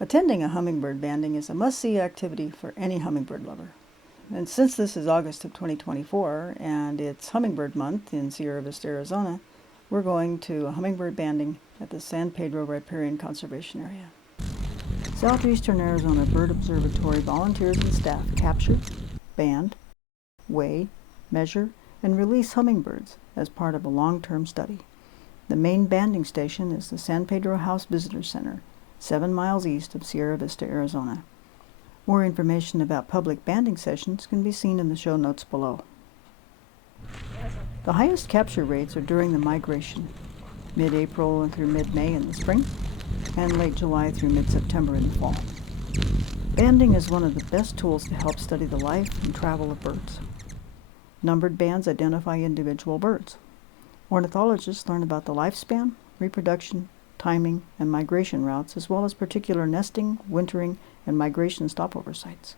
Attending a hummingbird banding is a must-see activity for any hummingbird lover. And since this is August of 2024 and it's Hummingbird Month in Sierra Vista, Arizona, we're going to a hummingbird banding at the San Pedro Riparian Conservation Area. Southeastern Arizona Bird Observatory volunteers and staff capture, band, weigh, measure, and release hummingbirds as part of a long-term study. The main banding station is the San Pedro House Visitor Center, 7 miles east of Sierra Vista, Arizona. More information about public banding sessions can be seen in the show notes below. The highest capture rates are during the migration, mid-April through mid-May in the spring, and late July through mid-September in the fall. Banding is one of the best tools to help study the life and travel of birds. Numbered bands identify individual birds. Ornithologists learn about the lifespan, reproduction, timing, and migration routes, as well as particular nesting, wintering, and migration stopover sites.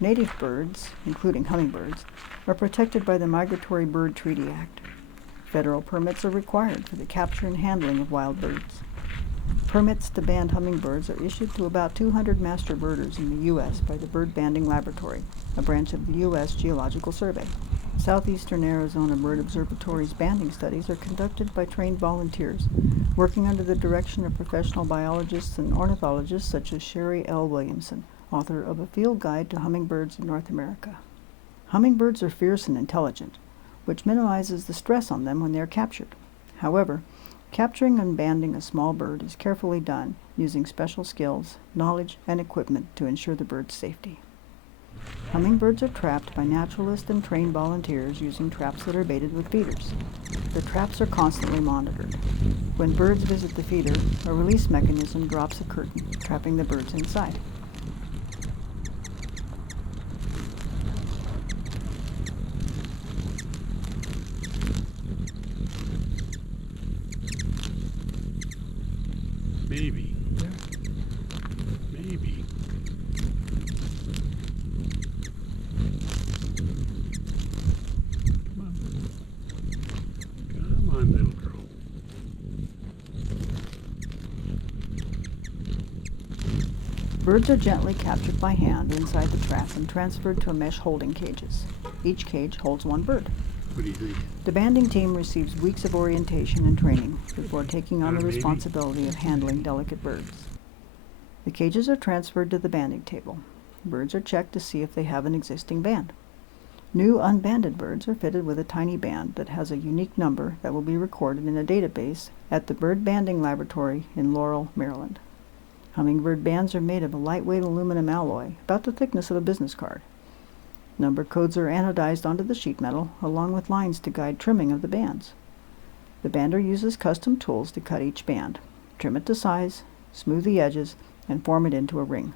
Native birds, including hummingbirds, are protected by the Migratory Bird Treaty Act. Federal permits are required for the capture and handling of wild birds. Permits to band hummingbirds are issued to about 200 master birders in the U.S. by the Bird Banding Laboratory, a branch of the U.S. Geological Survey. Southeastern Arizona Bird Observatory's banding studies are conducted by trained volunteers, working under the direction of professional biologists and ornithologists such as Sheri L. Williamson, author of A Field Guide to Hummingbirds in North America. Hummingbirds are fierce and intelligent, which minimizes the stress on them when they are captured. However, capturing and banding a small bird is carefully done using special skills, knowledge, and equipment to ensure the bird's safety. Hummingbirds are trapped by naturalists and trained volunteers using traps that are baited with feeders. The traps are constantly monitored. When birds visit the feeder, a release mechanism drops a curtain, trapping the birds inside. Maybe. Come on, little girl. Birds are gently captured by hand inside the trap and transferred to mesh holding cages. Each cage holds one bird. What do you think? The banding team receives weeks of orientation and training before taking on the responsibility of handling delicate birds. The cages are transferred to the banding table. Birds are checked to see if they have an existing band. New unbanded birds are fitted with a tiny band that has a unique number that will be recorded in a database at the Bird Banding Laboratory in Laurel, Maryland. Hummingbird bands are made of a lightweight aluminum alloy, about the thickness of a business card. Number codes are anodized onto the sheet metal, along with lines to guide trimming of the bands. The bander uses custom tools to cut each band, trim it to size, smooth the edges, and form it into a ring.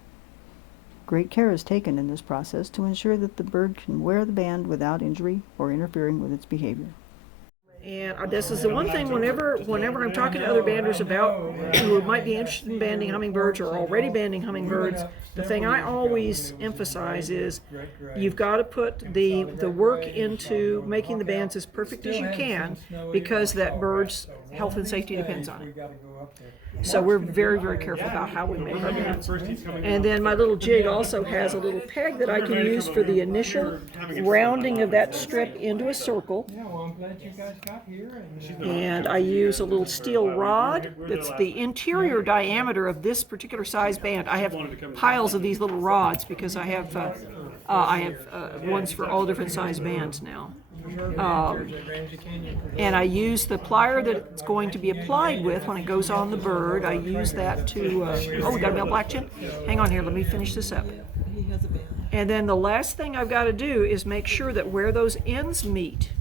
Great care is taken in this process to ensure that the bird can wear the band without injury or interfering with its behavior. And this is the one thing whenever I'm talking to other banders about who might be interested in banding hummingbirds or already banding hummingbirds, the thing I always emphasize is you've got to put the work into making the bands as perfect as you can, because that bird's health and safety depends on it. So we're very, very careful about how we make our bands. And then my little jig also has a little peg that I can use for the initial rounding of that strip into a circle. And I use a little steel rod that's the interior diameter of this particular size band. I have piles of these little rods because I have ones for all different size bands now. And I use the plier that it's going to be applied with when it goes on the bird. I use that to, oh, we got a male black chin? Hang on here, let me finish this up. And then the last thing I've got to do is make sure that where those ends meet,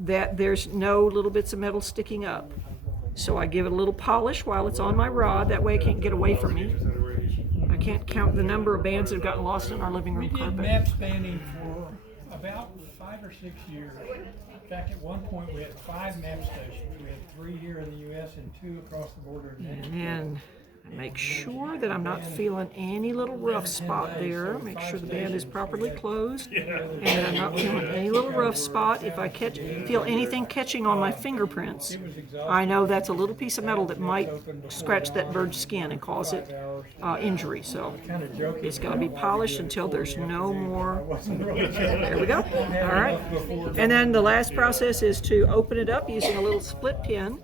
that there's no little bits of metal sticking up. So I give it a little polish while it's on my rod, that way it can't get away from me. I can't count the number of bands that have gotten lost in our living room carpet. We did map banding for about 5 or 6 years. In fact, at one point we had 5 map stations. We had 3 here in the U.S. and 2 across the border in Mexico. And Make sure that I'm not feeling any little rough spot there. Make sure the band is properly closed and that I'm not feeling any little rough spot. If I feel anything catching on my fingerprints, I know that's a little piece of metal that might scratch that bird's skin and cause it injury. So it's got to be polished until there's no more. There we go. All right. And then the last process is to open it up using a little split pin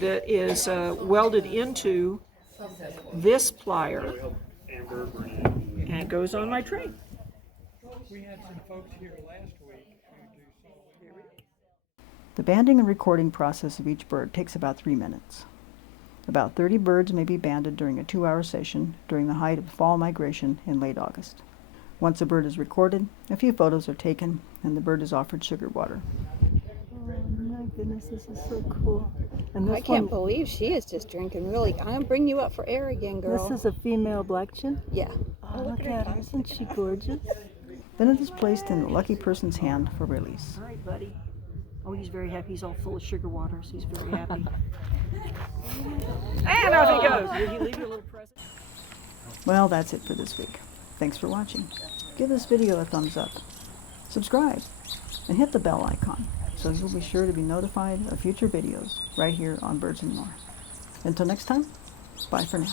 that is welded into this plier, and it goes on my tray. We had some folks here last week who do some. The banding and recording process of each bird takes about 3 minutes. About 30 birds may be banded during a 2-hour session during the height of fall migration in late August. Once a bird is recorded, a few photos are taken, and the bird is offered sugar water. Oh my goodness, this is so cool. And I can't believe she is just drinking really. I'm going to bring you up for air again, girl. This is a female black-chin? Yeah. Oh, look at her. Isn't she gorgeous? Then it is placed in the lucky person's hand for release. All right, buddy. Oh, he's very happy. He's all full of sugar water, so he's very happy. And off he goes. Will you leave your little present? Well, that's it for this week. Thanks for watching. Give this video a thumbs up. Subscribe and hit the bell icon so you'll be sure to be notified of future videos right here on Birds and More. Until next time, bye for now.